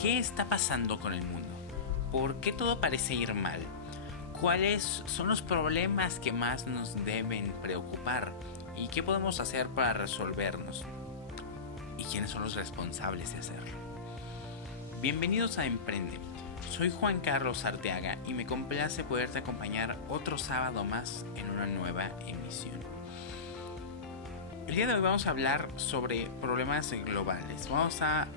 ¿Qué está pasando con el mundo? ¿Por qué todo parece ir mal? ¿Cuáles son los problemas que más nos deben preocupar? ¿Y qué podemos hacer para resolvernos? ¿Y quiénes son los responsables de hacerlo? Bienvenidos a Emprende. Soy Juan Carlos Arteaga y me complace poderte acompañar otro sábado más en una nueva emisión. El día de hoy vamos a hablar sobre problemas globales. Vamos a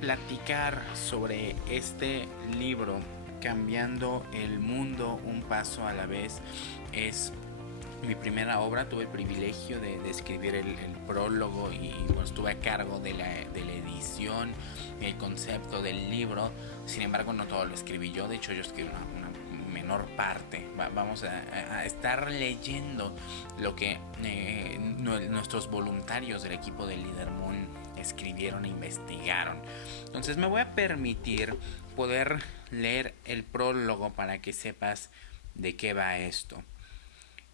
platicar sobre este libro, Cambiando el Mundo un Paso a la Vez. Es mi primera obra, tuve el privilegio de escribir el prólogo y bueno, estuve a cargo de la edición, el concepto del libro. Sin embargo, no todo lo escribí yo, de hecho yo escribí una menor parte. Vamos a estar leyendo lo que nuestros voluntarios del equipo de Lidermoon escribieron e investigaron. Entonces me voy a permitir poder leer el prólogo para que sepas de qué va esto.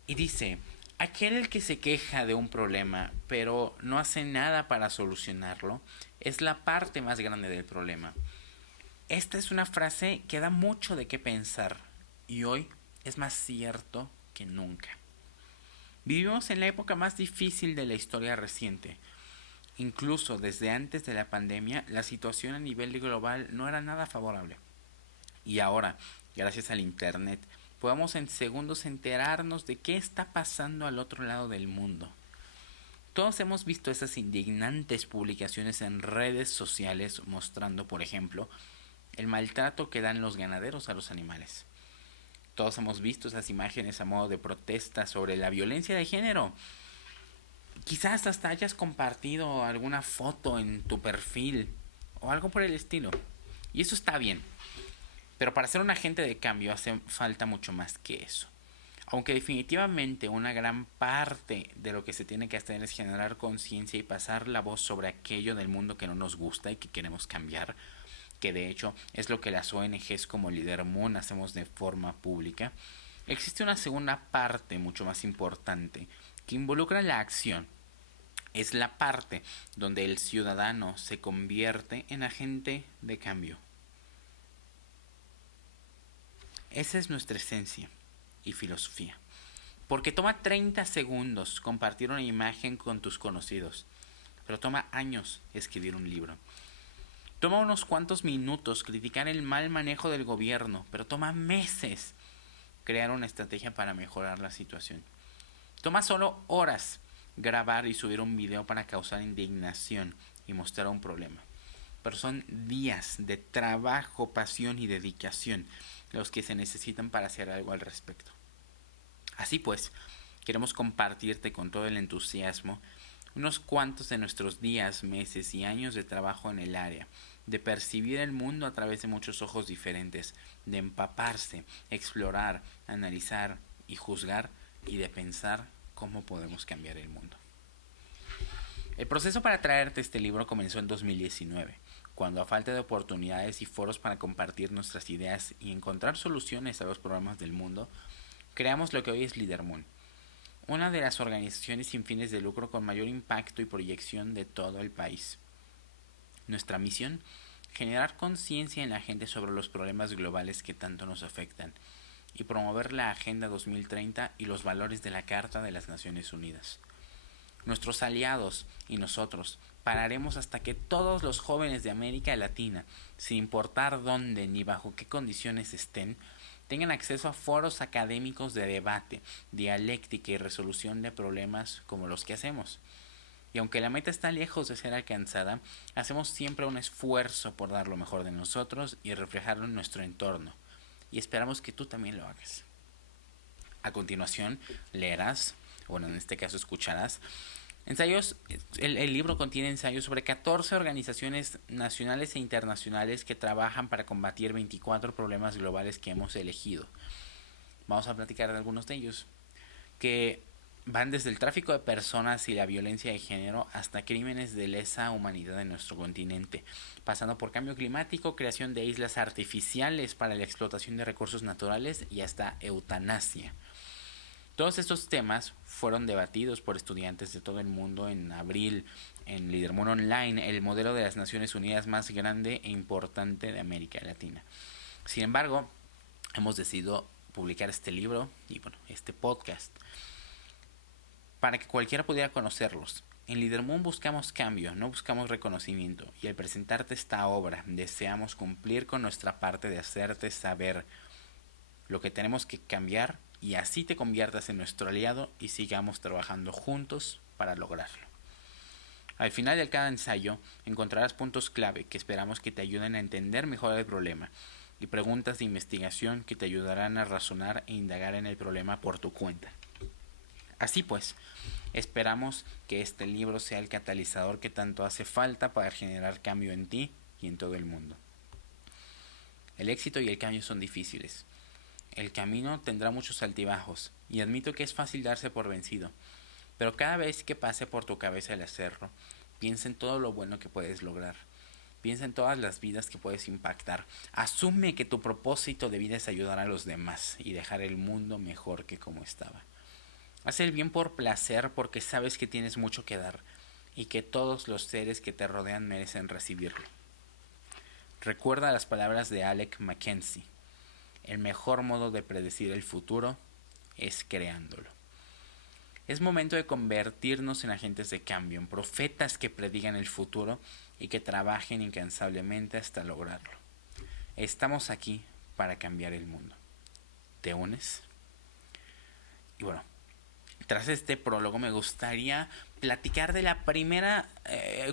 Y dice: aquel que se queja de un problema pero no hace nada para solucionarlo es la parte más grande del problema. Esta es una frase que da mucho de qué pensar y hoy es más cierto que nunca. Vivimos en la época más difícil de la historia reciente. Incluso desde antes de la pandemia, la situación a nivel global no era nada favorable. Y ahora, gracias al internet, podemos en segundos enterarnos de qué está pasando al otro lado del mundo. Todos hemos visto esas indignantes publicaciones en redes sociales mostrando, por ejemplo, el maltrato que dan los ganaderos a los animales. Todos hemos visto esas imágenes a modo de protesta sobre la violencia de género. Quizás hasta hayas compartido alguna foto en tu perfil o algo por el estilo. Y eso está bien. Pero para ser un agente de cambio hace falta mucho más que eso. Aunque definitivamente una gran parte de lo que se tiene que hacer es generar conciencia y pasar la voz sobre aquello del mundo que no nos gusta y que queremos cambiar, que de hecho es lo que las ONGs como Lidermoon hacemos de forma pública, existe una segunda parte mucho más importante que involucra la acción. Es la parte donde el ciudadano se convierte en agente de cambio. Esa es nuestra esencia y filosofía. Porque toma 30 segundos compartir una imagen con tus conocidos, pero toma años escribir un libro. Toma unos cuantos minutos criticar el mal manejo del gobierno, pero toma meses crear una estrategia para mejorar la situación. Toma solo horas grabar y subir un video para causar indignación y mostrar un problema. Pero son días de trabajo, pasión y dedicación los que se necesitan para hacer algo al respecto. Así pues, queremos compartirte con todo el entusiasmo unos cuantos de nuestros días, meses y años de trabajo en el área, de percibir el mundo a través de muchos ojos diferentes, de empaparse, explorar, analizar y juzgar, y de pensar cómo podemos cambiar el mundo. El proceso para traerte este libro comenzó en 2019, cuando a falta de oportunidades y foros para compartir nuestras ideas y encontrar soluciones a los problemas del mundo, creamos lo que hoy es Lidermoon, una de las organizaciones sin fines de lucro con mayor impacto y proyección de todo el país. Nuestra misión: generar conciencia en la gente sobre los problemas globales que tanto nos afectan y promover la Agenda 2030 y los valores de la Carta de las Naciones Unidas. Nuestros aliados y nosotros pararemos hasta que todos los jóvenes de América Latina, sin importar dónde ni bajo qué condiciones estén, tengan acceso a foros académicos de debate, dialéctica y resolución de problemas como los que hacemos. Y aunque la meta está lejos de ser alcanzada, hacemos siempre un esfuerzo por dar lo mejor de nosotros y reflejarlo en nuestro entorno. Y esperamos que tú también lo hagas. A continuación, leerás, bueno, en este caso escucharás, ensayos. El libro contiene ensayos sobre 14 organizaciones nacionales e internacionales que trabajan para combatir 24 problemas globales que hemos elegido. Vamos a platicar de algunos de ellos, que van desde el tráfico de personas y la violencia de género hasta crímenes de lesa humanidad en nuestro continente, pasando por cambio climático, creación de islas artificiales para la explotación de recursos naturales y hasta eutanasia. Todos estos temas fueron debatidos por estudiantes de todo el mundo en abril en LeaderMoon Online, el modelo de las Naciones Unidas más grande e importante de América Latina. Sin embargo, hemos decidido publicar este libro y bueno, este podcast para que cualquiera pudiera conocerlos. En LeaderMoon buscamos cambio, no buscamos reconocimiento, y al presentarte esta obra deseamos cumplir con nuestra parte de hacerte saber lo que tenemos que cambiar y así te conviertas en nuestro aliado y sigamos trabajando juntos para lograrlo. Al final de cada ensayo encontrarás puntos clave que esperamos que te ayuden a entender mejor el problema y preguntas de investigación que te ayudarán a razonar e indagar en el problema por tu cuenta. Así pues, esperamos que este libro sea el catalizador que tanto hace falta para generar cambio en ti y en todo el mundo. El éxito y el cambio son difíciles. El camino tendrá muchos altibajos y admito que es fácil darse por vencido, pero cada vez que pase por tu cabeza el hacerlo, piensa en todo lo bueno que puedes lograr. Piensa en todas las vidas que puedes impactar. Asume que tu propósito de vida es ayudar a los demás y dejar el mundo mejor que como estaba. Haz el bien por placer porque sabes que tienes mucho que dar y que todos los seres que te rodean merecen recibirlo. Recuerda las palabras de Alec Mackenzie. El mejor modo de predecir el futuro es creándolo. Es momento de convertirnos en agentes de cambio, en profetas que predigan el futuro y que trabajen incansablemente hasta lograrlo. Estamos aquí para cambiar el mundo. ¿Te unes? Y bueno, tras este prólogo me gustaría platicar de la primera,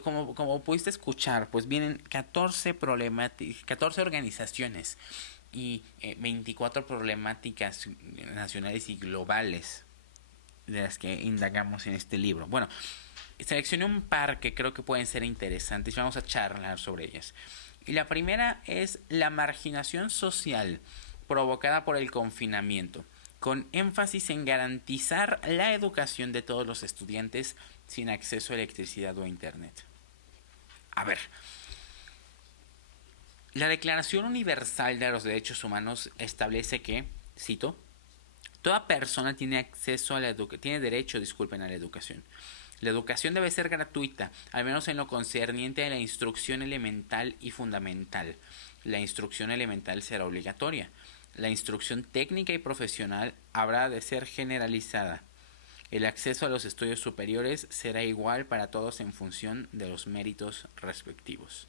como pudiste escuchar, pues vienen 14 organizaciones y 24 problemáticas nacionales y globales de las que indagamos en este libro. Bueno, seleccioné un par que creo que pueden ser interesantes y vamos a charlar sobre ellas. Y la primera es la marginación social provocada por el confinamiento, con énfasis en garantizar la educación de todos los estudiantes sin acceso a electricidad o a internet. A ver, la Declaración Universal de los Derechos Humanos establece que, cito, toda persona tiene derecho a la educación. La educación debe ser gratuita, al menos en lo concerniente a la instrucción elemental y fundamental. La instrucción elemental será obligatoria. La instrucción técnica y profesional habrá de ser generalizada. El acceso a los estudios superiores será igual para todos en función de los méritos respectivos.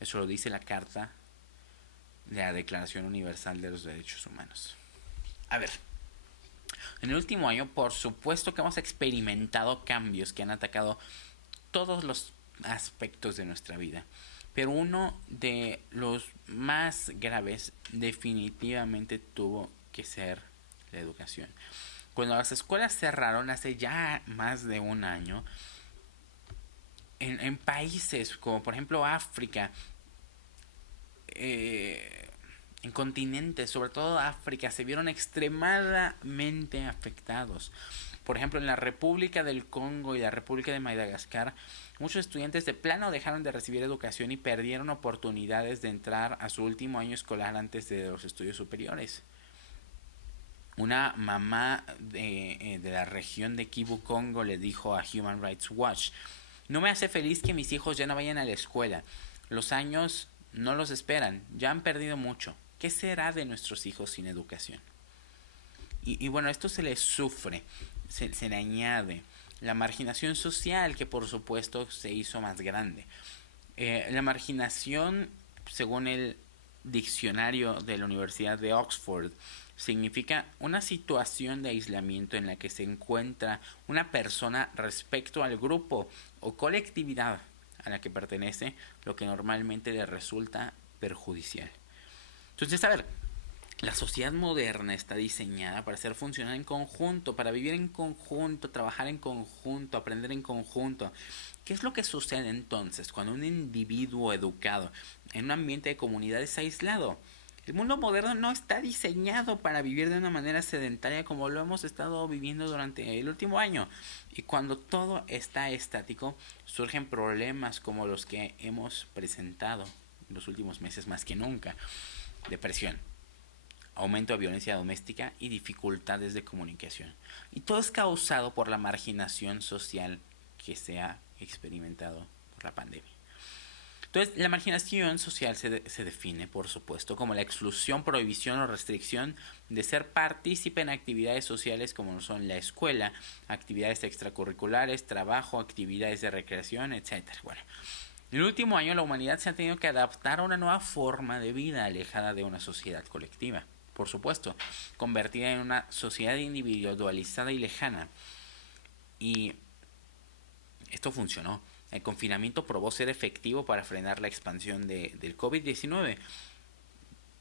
Eso lo dice la Carta de la Declaración Universal de los Derechos Humanos. A ver, en el último año, por supuesto que hemos experimentado cambios que han atacado todos los aspectos de nuestra vida. Pero uno de los más graves definitivamente tuvo que ser la educación. Cuando las escuelas cerraron hace ya más de un año, en países como por ejemplo África, en continentes, sobre todo África, se vieron extremadamente afectados. Por ejemplo, en la República del Congo y la República de Madagascar, muchos estudiantes de plano dejaron de recibir educación y perdieron oportunidades de entrar a su último año escolar antes de los estudios superiores. Una mamá de la región de Kivu, Congo, le dijo a Human Rights Watch: no me hace feliz que mis hijos ya no vayan a la escuela. Los años no los esperan, ya han perdido mucho. ¿Qué será de nuestros hijos sin educación? Y bueno, esto se le sufre, se le añade la marginación social, que por supuesto se hizo más grande. La marginación, según el diccionario de la Universidad de Oxford, significa una situación de aislamiento en la que se encuentra una persona respecto al grupo o colectividad a la que pertenece, lo que normalmente le resulta perjudicial. Entonces, a ver, la sociedad moderna está diseñada para ser funcional en conjunto, para vivir en conjunto, trabajar en conjunto, aprender en conjunto. ¿Qué es lo que sucede entonces cuando un individuo educado en un ambiente de comunidad es aislado? El mundo moderno no está diseñado para vivir de una manera sedentaria como lo hemos estado viviendo durante el último año. Y cuando todo está estático, surgen problemas como los que hemos presentado en los últimos meses más que nunca. Depresión, aumento de violencia doméstica y dificultades de comunicación. Y todo es causado por la marginación social que se ha experimentado por la pandemia. Entonces, la marginación social se define, por supuesto, como la exclusión, prohibición o restricción de ser partícipe en actividades sociales como son la escuela, actividades extracurriculares, trabajo, actividades de recreación, etc. Bueno, en el último año la humanidad se ha tenido que adaptar a una nueva forma de vida alejada de una sociedad colectiva, por supuesto, convertida en una sociedad individualizada y lejana. Y esto funcionó. El confinamiento probó ser efectivo para frenar la expansión del COVID-19.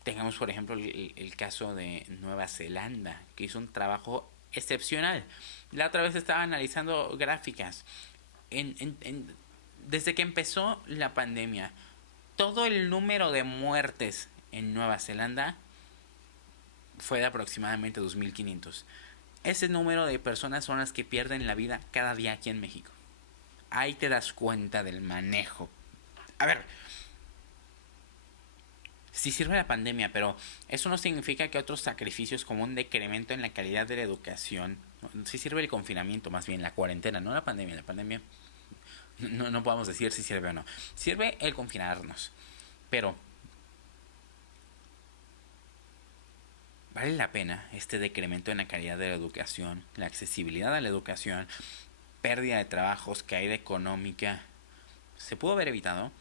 Tengamos, por ejemplo, el caso de Nueva Zelanda, que hizo un trabajo excepcional. La otra vez estaba analizando gráficas. Desde que empezó la pandemia, todo el número de muertes en Nueva Zelanda fue de aproximadamente 2.500. Ese número de personas son las que pierden la vida cada día aquí en México. Ahí te das cuenta del manejo. A ver, sí sirve la pandemia, pero eso no significa que otros sacrificios como un decremento en la calidad de la educación, sí sirve el confinamiento, más bien la cuarentena, no la pandemia. La pandemia no podemos decir si sirve o no. Sirve el confinarnos, pero ¿vale la pena este decremento en la calidad de la educación, la accesibilidad a la educación, pérdida de trabajos, caída económica? ¿Se pudo haber evitado?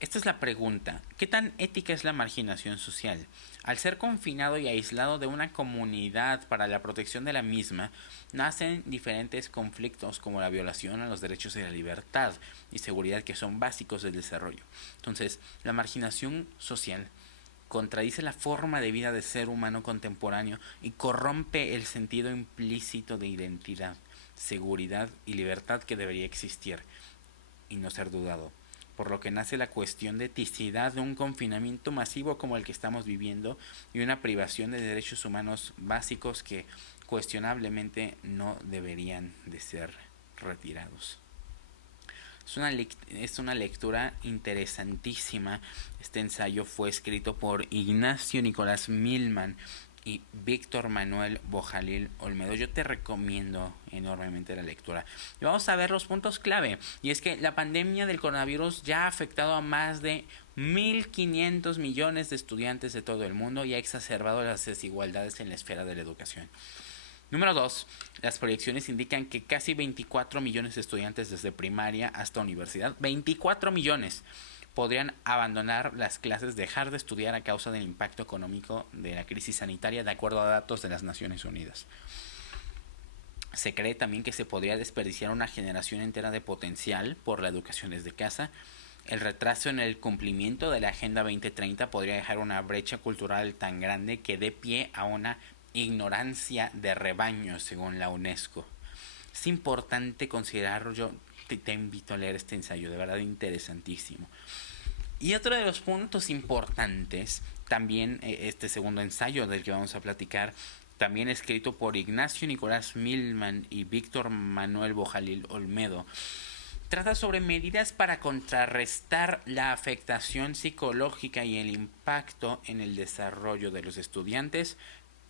Esta es la pregunta. ¿Qué tan ética es la marginación social? Al ser confinado y aislado de una comunidad para la protección de la misma, nacen diferentes conflictos como la violación a los derechos de la libertad y seguridad que son básicos del desarrollo. Entonces, la marginación social contradice la forma de vida del ser humano contemporáneo y corrompe el sentido implícito de identidad, seguridad y libertad que debería existir y no ser dudado, por lo que nace la cuestión de eticidad de un confinamiento masivo como el que estamos viviendo y una privación de derechos humanos básicos que cuestionablemente no deberían de ser retirados. Es una lectura interesantísima. Este ensayo fue escrito por Ignacio Nicolás Milman y Víctor Manuel Bojalil Olmedo. Yo te recomiendo enormemente la lectura. Y vamos a ver los puntos clave. Y es que la pandemia del coronavirus ya ha afectado a más de 1.500 millones de estudiantes de todo el mundo y ha exacerbado las desigualdades en la esfera de la educación. Número 2. Las proyecciones indican que casi 24 millones de estudiantes desde primaria hasta universidad, 24 millones, podrían abandonar las clases, dejar de estudiar a causa del impacto económico de la crisis sanitaria, de acuerdo a datos de las Naciones Unidas. Se cree también que se podría desperdiciar una generación entera de potencial por la educación desde casa. El retraso en el cumplimiento de la Agenda 2030 podría dejar una brecha cultural tan grande que dé pie a una ignorancia de rebaño, según la UNESCO. Es importante considerarlo. Yo te invito a leer este ensayo, de verdad interesantísimo. Y otro de los puntos importantes, también este segundo ensayo del que vamos a platicar, también escrito por Ignacio Nicolás Milman y Víctor Manuel Bojalil Olmedo, trata sobre medidas para contrarrestar la afectación psicológica y el impacto en el desarrollo de los estudiantes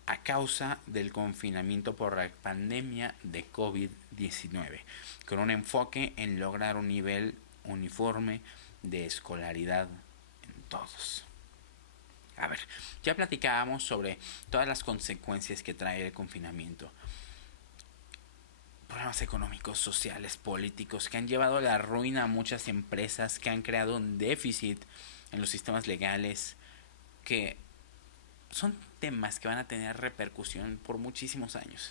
a causa del confinamiento por la pandemia de COVID-19, con un enfoque en lograr un nivel uniforme de escolaridad en todos. A ver, ya platicábamos sobre todas las consecuencias que trae el confinamiento. Problemas económicos, sociales, políticos que han llevado a la ruina a muchas empresas, que han creado un déficit en los sistemas legales, que son temas que van a tener repercusión por muchísimos años.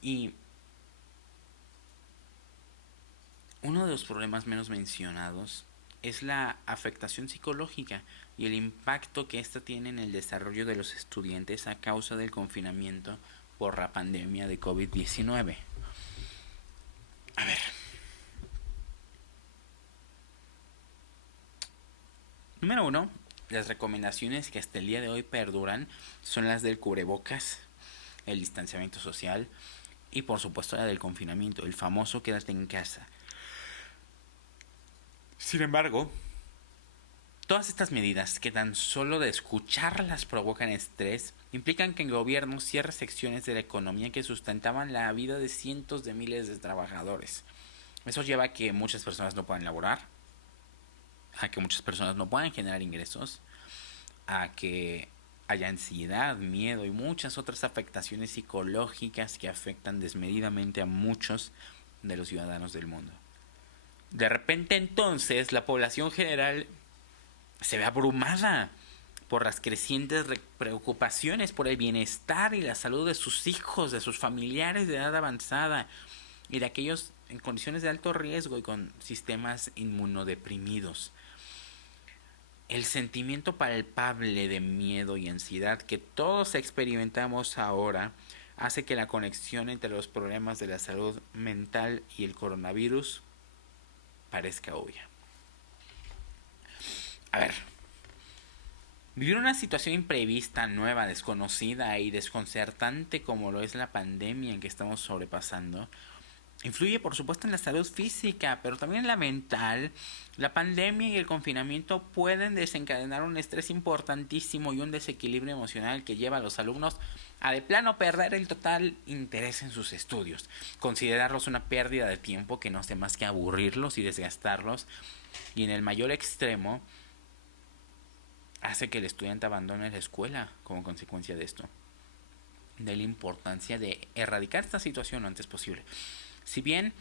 Y uno de los problemas menos mencionados es la afectación psicológica y el impacto que ésta tiene en el desarrollo de los estudiantes a causa del confinamiento por la pandemia de COVID-19. A ver. Número 1. Las recomendaciones que hasta el día de hoy perduran son las del cubrebocas, el distanciamiento social y por supuesto la del confinamiento, el famoso quédate en casa. Sin embargo, Todas estas medidas, que tan solo de escucharlas provocan estrés, implican que el gobierno cierre secciones de la economía que sustentaban la vida de cientos de miles de trabajadores. Eso lleva a que muchas personas no puedan laborar, a que muchas personas no puedan generar ingresos, a que haya ansiedad, miedo y muchas otras afectaciones psicológicas que afectan desmedidamente a muchos de los ciudadanos del mundo. De repente entonces la población general se ve abrumada por las crecientes preocupaciones por el bienestar y la salud de sus hijos, de sus familiares de edad avanzada y de aquellos en condiciones de alto riesgo y con sistemas inmunodeprimidos. El sentimiento palpable de miedo y ansiedad que todos experimentamos ahora hace que la conexión entre los problemas de la salud mental y el coronavirus parezca obvia. A ver, vivir una situación imprevista, nueva, desconocida y desconcertante como lo es la pandemia en que estamos sobrepasando, influye por supuesto en la salud física, pero también en la mental. La pandemia y el confinamiento pueden desencadenar un estrés importantísimo y un desequilibrio emocional que lleva a los alumnos a de plano perder el total interés en sus estudios, considerarlos una pérdida de tiempo que no hace más que aburrirlos y desgastarlos, y en el mayor extremo hace que el estudiante abandone la escuela como consecuencia de esto. De la importancia de erradicar esta situación lo antes posible. Si bien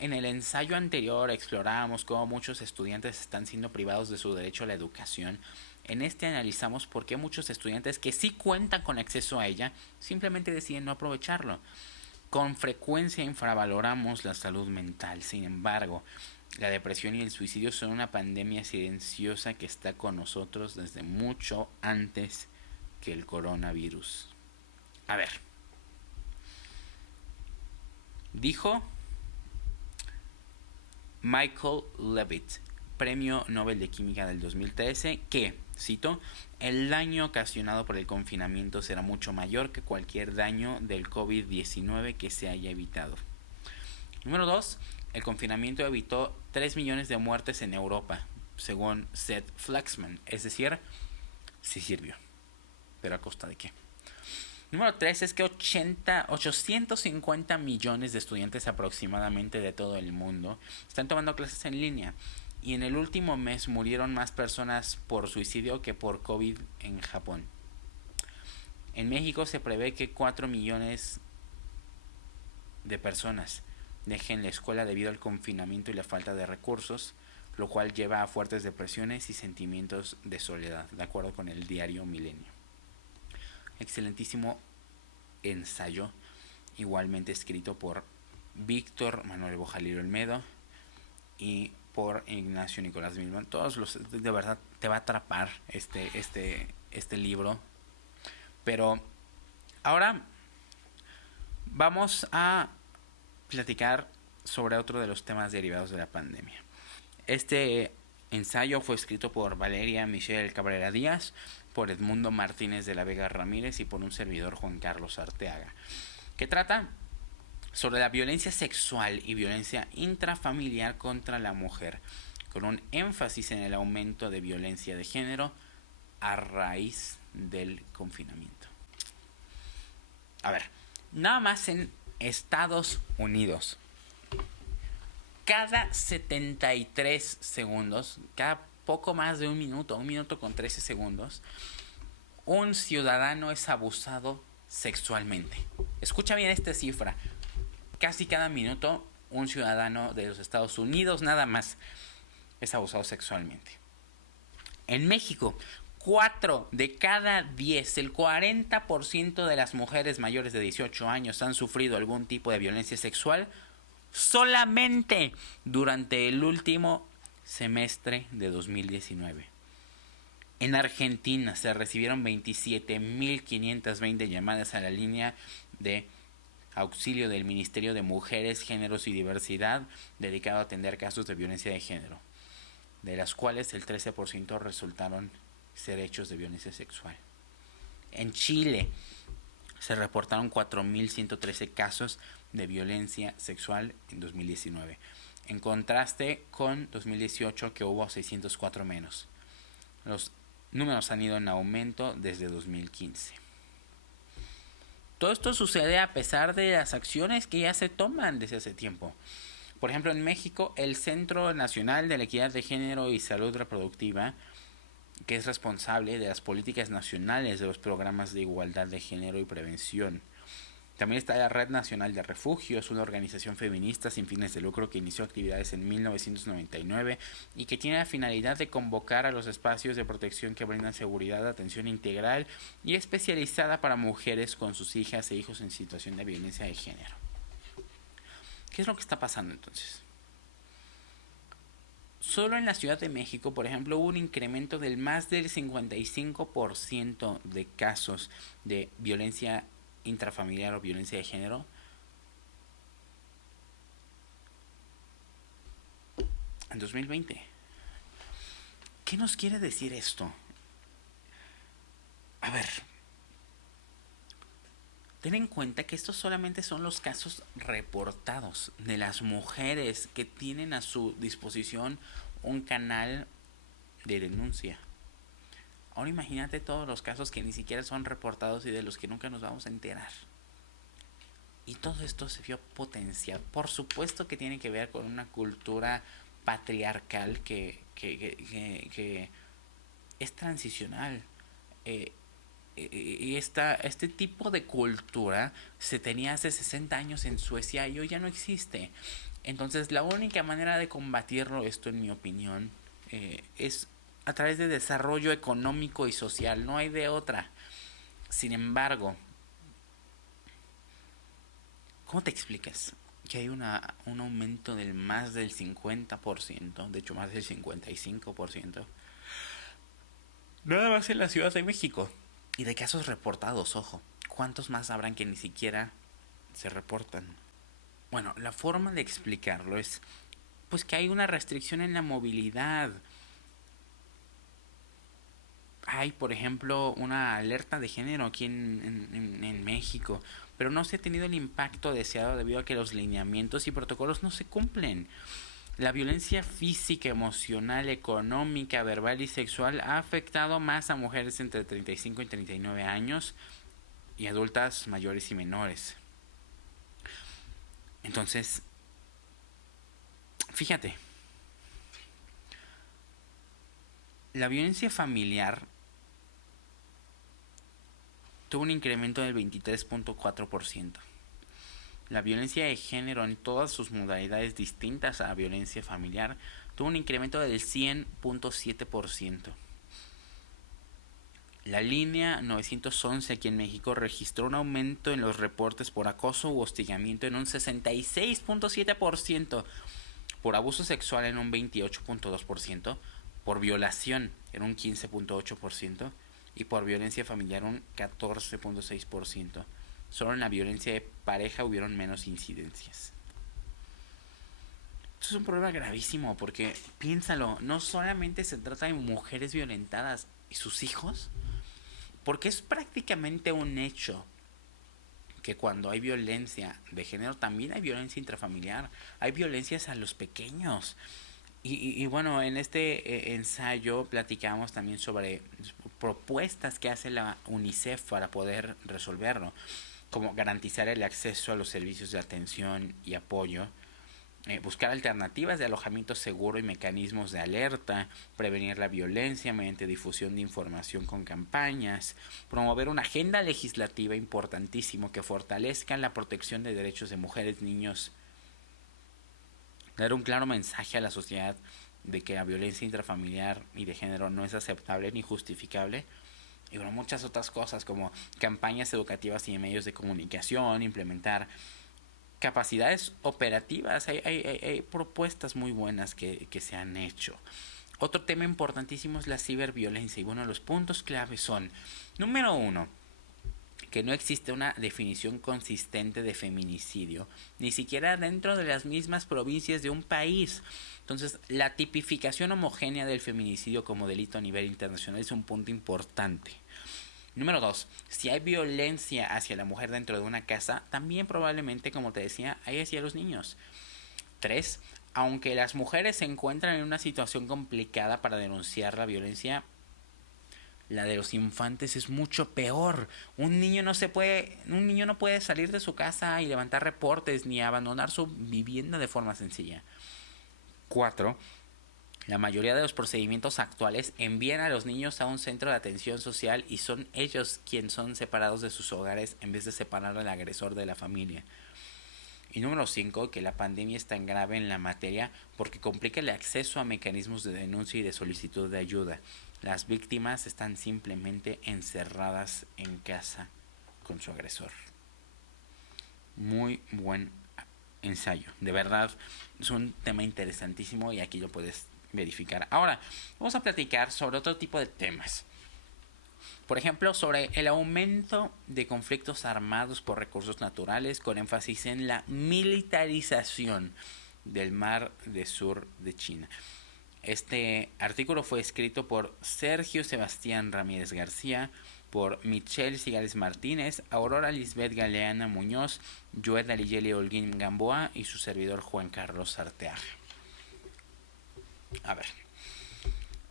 en el ensayo anterior explorábamos cómo muchos estudiantes están siendo privados de su derecho a la educación, en este analizamos por qué muchos estudiantes que sí cuentan con acceso a ella simplemente deciden no aprovecharlo. Con frecuencia infravaloramos la salud mental. Sin embargo, la depresión y el suicidio son una pandemia silenciosa que está con nosotros desde mucho antes que el coronavirus. A ver, dijo Michael Levitt, Premio Nobel de Química del 2013, que, cito, el daño ocasionado por el confinamiento será mucho mayor que cualquier daño del COVID-19 que se haya evitado. Número 2. El confinamiento evitó 3 millones de muertes en Europa, según Seth Flaxman. Es decir, sí sirvió. ¿Pero a costa de qué? Número 3 es que 850 millones de estudiantes aproximadamente de todo el mundo están tomando clases en línea. Y en el último mes murieron más personas por suicidio que por COVID en Japón. En México se prevé que 4 millones de personas dejen la escuela debido al confinamiento y la falta de recursos, lo cual lleva a fuertes depresiones y sentimientos de soledad, de acuerdo con el diario Milenio. Excelentísimo ensayo, igualmente escrito por Víctor Manuel Bojaliro Olmedo y por Ignacio Nicolás Milman. Todos los, de verdad te va a atrapar este libro. Pero ahora vamos a platicar sobre otro de los temas derivados de la pandemia. Este ensayo fue escrito por Valeria Michelle Cabrera Díaz, por Edmundo Martínez de la Vega Ramírez y por un servidor, Juan Carlos Arteaga, que trata sobre la violencia sexual y violencia intrafamiliar contra la mujer, con un énfasis en el aumento de violencia de género a raíz del confinamiento. A ver, nada más en Estados Unidos, cada 73 segundos, cada poco más de un minuto con 13 segundos, un ciudadano es abusado sexualmente. Escucha bien esta cifra. Casi cada minuto un ciudadano de los Estados Unidos nada más es abusado sexualmente. En México, 4 de cada 10, el 40% de las mujeres mayores de 18 años han sufrido algún tipo de violencia sexual solamente durante el último semestre de 2019. En Argentina se recibieron 27.520 llamadas a la línea de auxilio del Ministerio de Mujeres, Géneros y Diversidad dedicado a atender casos de violencia de género, de las cuales el 13% resultaron ser hechos de violencia sexual. En Chile se reportaron 4.113 casos de violencia sexual en 2019, en contraste con 2018, que hubo 604 menos. Los números han ido en aumento desde 2015. Todo esto sucede a pesar de las acciones que ya se toman desde hace tiempo. Por ejemplo, en México, el Centro Nacional de la Equidad de Género y Salud Reproductiva, que es responsable de las políticas nacionales de los programas de igualdad de género y prevención. También está la Red Nacional de Refugios, una organización feminista sin fines de lucro que inició actividades en 1999 y que tiene la finalidad de convocar a los espacios de protección que brindan seguridad, atención integral y especializada para mujeres con sus hijas e hijos en situación de violencia de género. ¿Qué es lo que está pasando entonces? Solo en la Ciudad de México, por ejemplo, hubo un incremento del más del 55% de casos de violencia intrafamiliar o violencia de género en 2020. ¿Qué nos quiere decir esto? A ver, ten en cuenta que estos solamente son los casos reportados de las mujeres que tienen a su disposición un canal de denuncia. Ahora imagínate todos los casos que ni siquiera son reportados y de los que nunca nos vamos a enterar. Y todo esto se vio potencial. Por supuesto que tiene que ver con una cultura patriarcal que es transicional. Y este tipo de cultura se tenía hace 60 años en Suecia y hoy ya no existe. Entonces la única manera de combatirlo, esto en mi opinión, es a través de desarrollo económico y social. No hay de otra. Sin embargo, ¿cómo te explicas que hay un aumento del más del 50%, de hecho más del 55%, nada más en la Ciudad de México? Y de casos reportados, ojo, ¿cuántos más habrán que ni siquiera se reportan? Bueno, la forma de explicarlo es pues que hay una restricción en la movilidad. Hay, por ejemplo, una alerta de género aquí en México, pero no se ha tenido el impacto deseado debido a que los lineamientos y protocolos no se cumplen. La violencia física, emocional, económica, verbal y sexual ha afectado más a mujeres entre 35 y 39 años y adultas mayores y menores. Entonces, fíjate, la violencia familiar tuvo un incremento del 23.4%. La violencia de género en todas sus modalidades distintas a la violencia familiar tuvo un incremento del 100.7%. La línea 911 aquí en México registró un aumento en los reportes por acoso u hostigamiento en un 66.7%, por abuso sexual en un 28.2%, por violación en un 15.8% y por violencia familiar un 14.6%. Solo en la violencia de pareja hubieron menos incidencias. Esto es un problema gravísimo porque, piénsalo, no solamente se trata de mujeres violentadas y sus hijos, porque es prácticamente un hecho que cuando hay violencia de género también hay violencia intrafamiliar, hay violencias a los pequeños. Y bueno, en este ensayo platicamos también sobre propuestas que hace la UNICEF para poder resolverlo, como garantizar el acceso a los servicios de atención y apoyo, buscar alternativas de alojamiento seguro y mecanismos de alerta, prevenir la violencia mediante difusión de información con campañas, promover una agenda legislativa importantísimo que fortalezca la protección de derechos de mujeres, niños, dar un claro mensaje a la sociedad de que la violencia intrafamiliar y de género no es aceptable ni justificable. Y bueno, muchas otras cosas como campañas educativas y medios de comunicación, implementar capacidades operativas. Hay propuestas muy buenas que se han hecho. Otro tema importantísimo es la ciberviolencia. Y bueno, los puntos claves son, número uno, que no existe una definición consistente de feminicidio, ni siquiera dentro de las mismas provincias de un país. Entonces, la tipificación homogénea del feminicidio como delito a nivel internacional es un punto importante. Número 2. Si hay violencia hacia la mujer dentro de una casa, también probablemente, como te decía, hay hacia los niños. 3. Aunque las mujeres se encuentran en una situación complicada para denunciar la violencia, La de los infantes es mucho peor. Un niño no puede salir de su casa y levantar reportes ni abandonar su vivienda de forma sencilla. 4. La mayoría de los procedimientos actuales envían a los niños a un centro de atención social y son ellos quienes son separados de sus hogares en vez de separar al agresor de la familia. Y número 5, que la pandemia es tan grave en la materia porque complica el acceso a mecanismos de denuncia y de solicitud de ayuda. Las víctimas están simplemente encerradas en casa con su agresor. Muy buen ensayo, de verdad es un tema interesantísimo y aquí lo puedes verificar. Ahora, vamos a platicar sobre otro tipo de temas. Por ejemplo, sobre el aumento de conflictos armados por recursos naturales con énfasis en la militarización del mar del sur de China. Este artículo fue escrito por Sergio Sebastián Ramírez García, por Michelle Cigales Martínez, Aurora Lisbeth Galeana Muñoz, Joed Arigeli Holguín Gamboa y su servidor Juan Carlos Arteaga. A ver,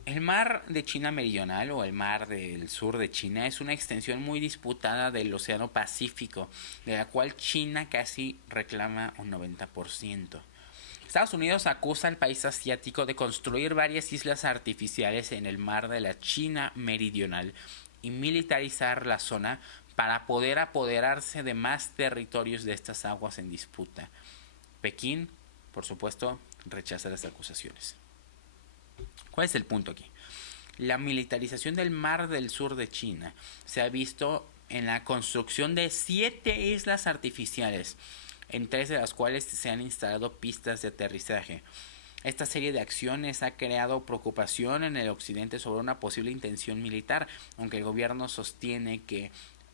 el mar de China Meridional o el mar del sur de China es una extensión muy disputada del Océano Pacífico, de la cual China casi reclama un 90%. Estados Unidos acusa al país asiático de construir varias islas artificiales en el mar de la China Meridional y militarizar la zona para poder apoderarse de más territorios de estas aguas en disputa. Pekín, por supuesto, rechaza las acusaciones. ¿Cuál es el punto aquí? La militarización del mar del sur de China se ha visto en la construcción de 7 islas artificiales, en 3 de las cuales se han instalado pistas de aterrizaje. Esta serie de acciones ha creado preocupación en el occidente sobre una posible intención militar, aunque el gobierno sostiene que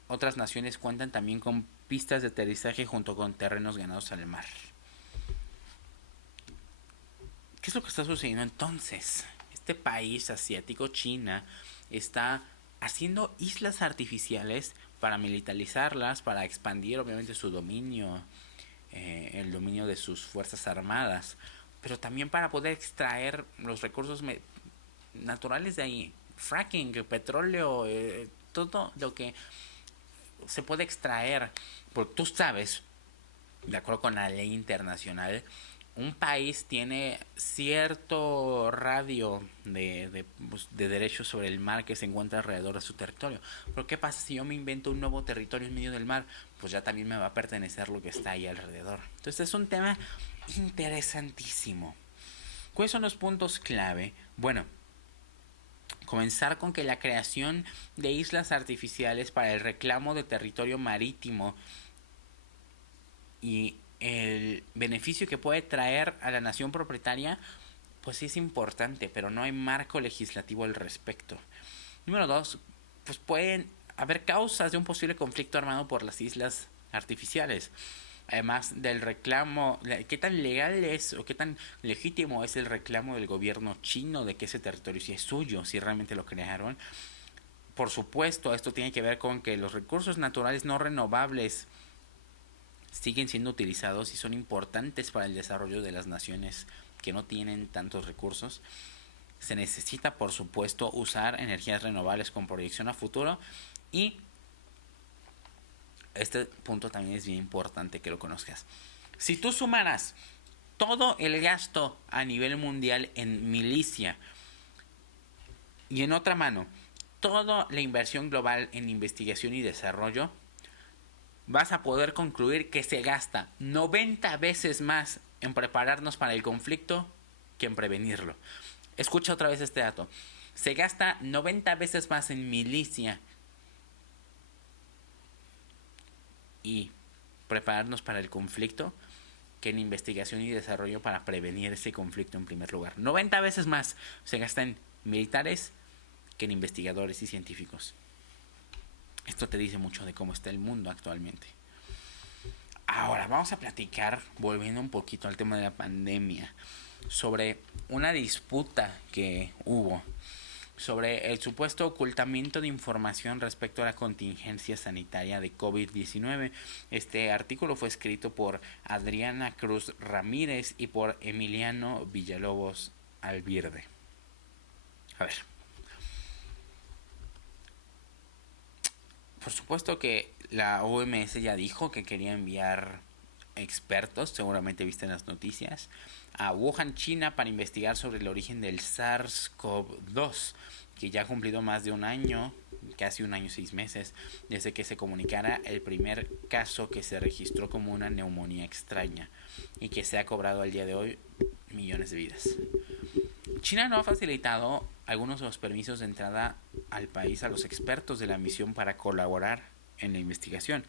otras naciones cuentan también con pistas de aterrizaje junto con terrenos ganados al mar. ¿Qué es lo que está sucediendo entonces? Este país asiático, China, está haciendo islas artificiales para militarizarlas, para expandir obviamente su dominio, el dominio de sus fuerzas armadas, pero también para poder extraer los recursos naturales de ahí, fracking, petróleo, todo lo que se puede extraer, porque tú sabes, de acuerdo con la ley internacional, un país tiene cierto radio de derechos sobre el mar que se encuentra alrededor de su territorio. Pero ¿qué pasa si yo me invento un nuevo territorio en medio del mar? Pues ya también me va a pertenecer lo que está ahí alrededor. Entonces es un tema interesantísimo. ¿Cuáles son los puntos clave? Bueno, comenzar con que la creación de islas artificiales para el reclamo de territorio marítimo y el beneficio que puede traer a la nación propietaria, pues sí es importante, pero no hay marco legislativo al respecto. Número 2, pues pueden haber causas de un posible conflicto armado por las islas artificiales. Además del reclamo, qué tan legal es o qué tan legítimo es el reclamo del gobierno chino de que ese territorio sí es suyo, si realmente lo crearon. Por supuesto, esto tiene que ver con que los recursos naturales no renovables siguen siendo utilizados y son importantes para el desarrollo de las naciones que no tienen tantos recursos. Se necesita, por supuesto, usar energías renovables con proyección a futuro, y este punto también es bien importante que lo conozcas. Si tú sumaras todo el gasto a nivel mundial en milicia y en otra mano toda la inversión global en investigación y desarrollo, vas a poder concluir que se gasta 90 veces más en prepararnos para el conflicto que en prevenirlo. Escucha otra vez este dato. Se gasta 90 veces más en milicia y prepararnos para el conflicto que en investigación y desarrollo para prevenir ese conflicto en primer lugar. 90 veces más se gasta en militares que en investigadores y científicos. Esto te dice mucho de cómo está el mundo actualmente. Ahora vamos a platicar, volviendo un poquito al tema de la pandemia, sobre una disputa que hubo sobre el supuesto ocultamiento de información respecto a la contingencia sanitaria de COVID-19. Este artículo fue escrito por Adriana Cruz Ramírez y por Emiliano Villalobos Albirde. A ver. por supuesto que la OMS ya dijo que quería enviar expertos, seguramente viste en las noticias, a Wuhan, China, para investigar sobre el origen del SARS-CoV-2, que ya ha cumplido más de un año, casi un año y 6 meses, desde que se comunicara el primer caso que se registró como una neumonía extraña y que se ha cobrado al día de hoy millones de vidas. China no ha facilitado algunos de los permisos de entrada al país a los expertos de la misión para colaborar en la investigación.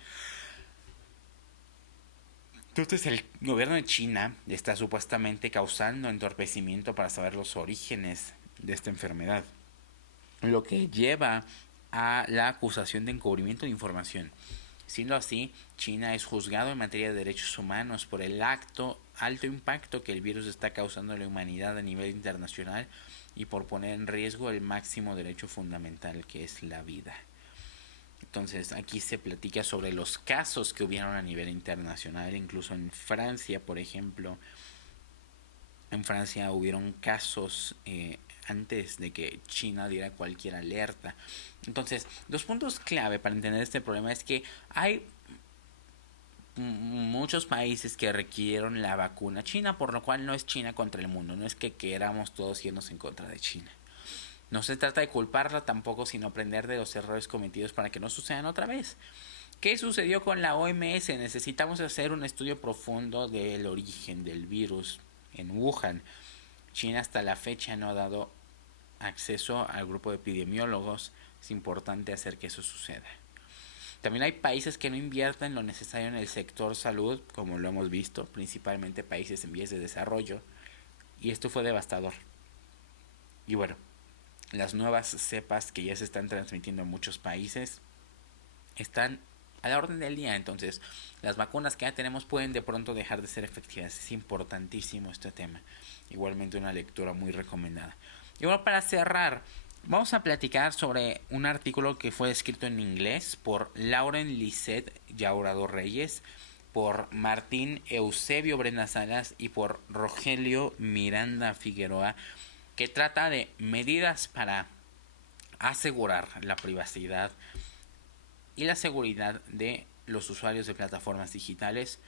Entonces el gobierno de China está supuestamente causando entorpecimiento para saber los orígenes de esta enfermedad, lo que lleva a la acusación de encubrimiento de información. Siendo así, China es juzgado en materia de derechos humanos por el alto impacto que el virus está causando en la humanidad a nivel internacional y por poner en riesgo el máximo derecho fundamental, que es la vida. Entonces aquí se platica sobre los casos que hubieron a nivel internacional, incluso en Francia, por ejemplo. En Francia hubieron casos antes de que China diera cualquier alerta. Entonces, los puntos clave para entender este problema es que hay muchos países que requirieron la vacuna china, por lo cual no es China contra el mundo, no es que queramos todos irnos en contra de China. No se trata de culparla tampoco, sino aprender de los errores cometidos para que no sucedan otra vez. ¿Qué sucedió con la OMS? Necesitamos hacer un estudio profundo del origen del virus en Wuhan. China hasta la fecha no ha dado acceso al grupo de epidemiólogos. Es importante hacer que eso suceda. También hay países que no invierten lo necesario en el sector salud, como lo hemos visto, principalmente países en vías de desarrollo, y esto fue devastador. Y bueno, las nuevas cepas que ya se están transmitiendo en muchos países están a la orden del día. Entonces, las vacunas que ya tenemos pueden de pronto dejar de ser efectivas. Es importantísimo este tema. Igualmente una lectura muy recomendada. Y bueno, para cerrar, vamos a platicar sobre un artículo que fue escrito en inglés por Lauren Lisset Yaurado Reyes, por Martín Eusebio Brenda Salas y por Rogelio Miranda Figueroa, que trata de medidas para asegurar la privacidad y la seguridad de los usuarios de plataformas digitales,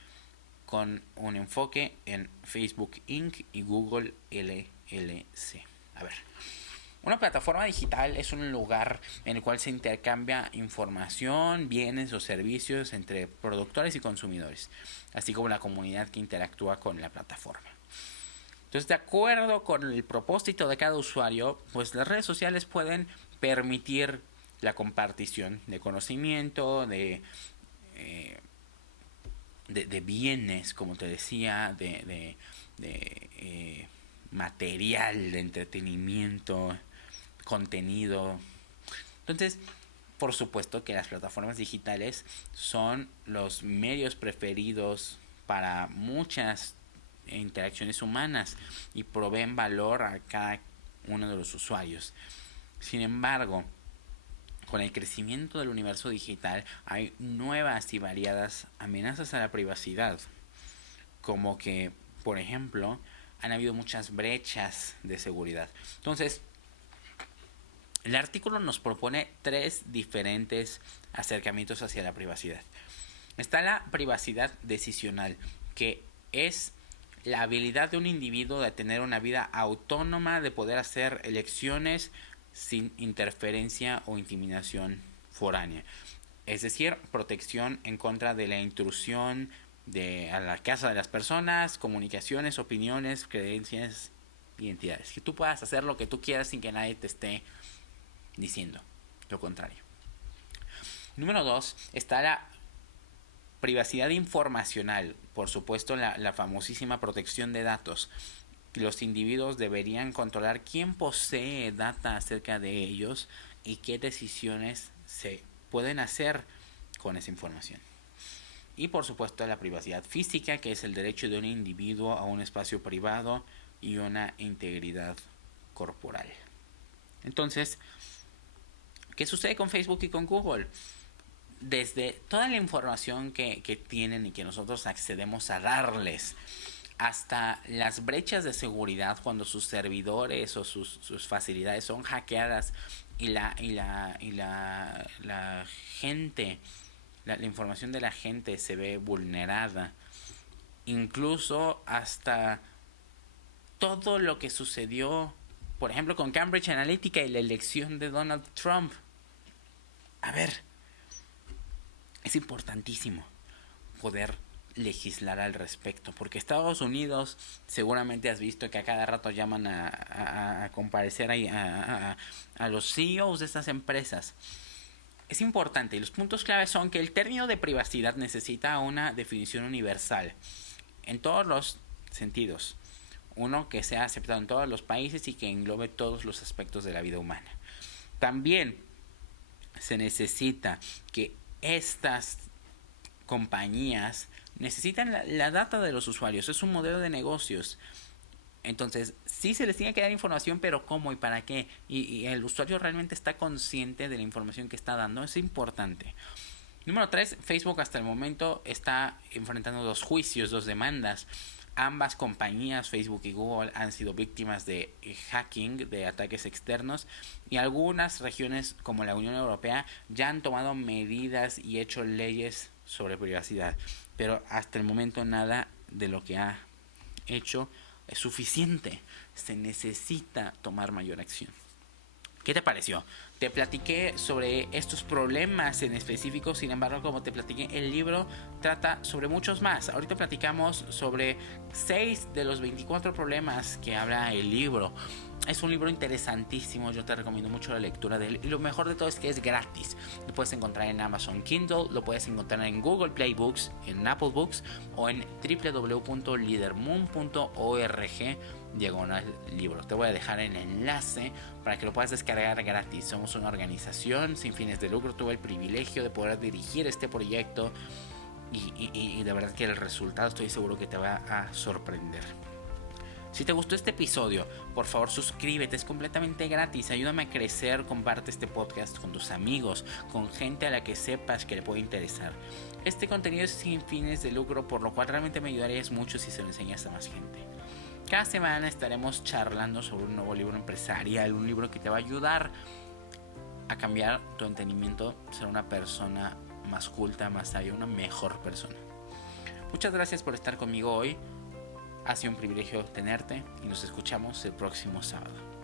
con un enfoque en Facebook Inc. y Google LLC. A ver, una plataforma digital es un lugar en el cual se intercambia información, bienes o servicios entre productores y consumidores, así como la comunidad que interactúa con la plataforma. Entonces, de acuerdo con el propósito de cada usuario, pues las redes sociales pueden permitir la compartición de conocimiento, de bienes, como te decía, de material, de entretenimiento, contenido. Entonces, por supuesto que las plataformas digitales son los medios preferidos para muchas interacciones humanas y proveen valor a cada uno de los usuarios. Sin embargo, con el crecimiento del universo digital hay nuevas y variadas amenazas a la privacidad, como que, por ejemplo, han habido muchas brechas de seguridad. Entonces, el artículo nos propone 3 diferentes acercamientos hacia la privacidad. Está la privacidad decisional, que es la habilidad de un individuo de tener una vida autónoma, de poder hacer elecciones sin interferencia o intimidación foránea. Es decir, protección en contra de la intrusión a la casa de las personas, comunicaciones, opiniones, creencias, identidades. Que tú puedas hacer lo que tú quieras sin que nadie te esté diciendo lo contrario. Número 2, está la privacidad informacional. Por supuesto, la famosísima protección de datos. Los individuos deberían controlar quién posee data acerca de ellos y qué decisiones se pueden hacer con esa información. Y por supuesto la privacidad física, que es el derecho de un individuo a un espacio privado y una integridad corporal. Entonces, ¿qué sucede con Facebook y con Google? Desde toda la información que tienen y que nosotros accedemos a darles, hasta las brechas de seguridad cuando sus servidores o sus facilidades son hackeadas y la gente, la información de la gente se ve vulnerada. Incluso hasta todo lo que sucedió, por ejemplo, con Cambridge Analytica y la elección de Donald Trump. A ver, es importantísimo poder legislar al respecto, porque Estados Unidos, seguramente has visto que a cada rato llaman a comparecer a los CEOs de estas empresas. Es importante, y los puntos claves son que el término de privacidad necesita una definición universal en todos los sentidos, uno que sea aceptado en todos los países y que englobe todos los aspectos de la vida humana. También se necesita que estas compañías necesitan la data de los usuarios, es un modelo de negocios. Entonces, sí se les tiene que dar información, pero ¿cómo y para qué? Y el usuario realmente está consciente de la información que está dando, es importante. Número 3, Facebook hasta el momento está enfrentando 2 juicios, 2 demandas. Ambas compañías, Facebook y Google, han sido víctimas de hacking, de ataques externos, y algunas regiones como la Unión Europea ya han tomado medidas y hecho leyes sobre privacidad, pero hasta el momento nada de lo que ha hecho es suficiente. Se necesita tomar mayor acción. ¿Qué te pareció? Te platiqué sobre estos problemas en específico, sin embargo, como te platiqué, el libro trata sobre muchos más. Ahorita platicamos sobre 6 de los 24 problemas que habla el libro. Es un libro interesantísimo, yo te recomiendo mucho la lectura de él. Y lo mejor de todo es que es gratis. Lo puedes encontrar en Amazon Kindle, lo puedes encontrar en Google Play Books, en Apple Books o en www.leadermoon.org/libro. Te voy a dejar el enlace para que lo puedas descargar gratis. Somos una organización sin fines de lucro. Tuve el privilegio de poder dirigir este proyecto y de verdad que el resultado estoy seguro que te va a sorprender. Si te gustó este episodio, por favor suscríbete, es completamente gratis, ayúdame a crecer, comparte este podcast con tus amigos, con gente a la que sepas que le puede interesar. Este contenido es sin fines de lucro, por lo cual realmente me ayudarías mucho si se lo enseñas a más gente. Cada semana estaremos charlando sobre un nuevo libro empresarial, un libro que te va a ayudar a cambiar tu entendimiento, ser una persona más culta, más sabia, una mejor persona. Muchas gracias por estar conmigo hoy. Ha sido un privilegio tenerte y nos escuchamos el próximo sábado.